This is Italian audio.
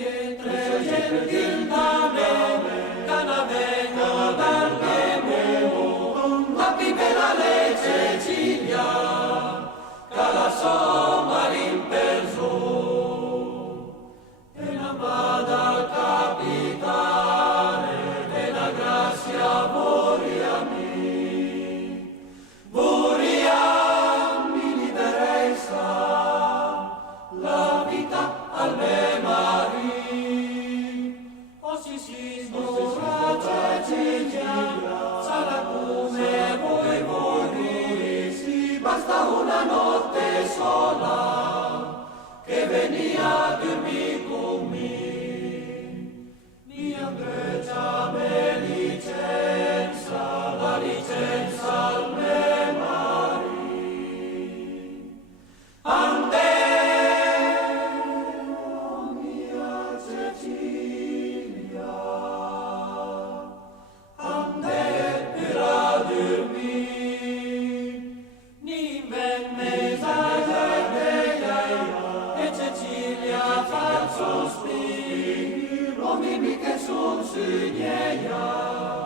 e tre gentil dame, canaveno dal Piemont, la più bella le Cecilia, che la so marin perso, e la vada al capitale, e la grazia voria mi liberezza, la vita al me mari, o si sbora Cecilia, sarà come voi vorresti, basta una notte sola, che venia a dormire con me, mi andreggia me licenza, la licenza al me mari, ande mia Cecilia, ande per a dormire, ni ven mesa e Cecilia fa sospiro, mi che son signeia.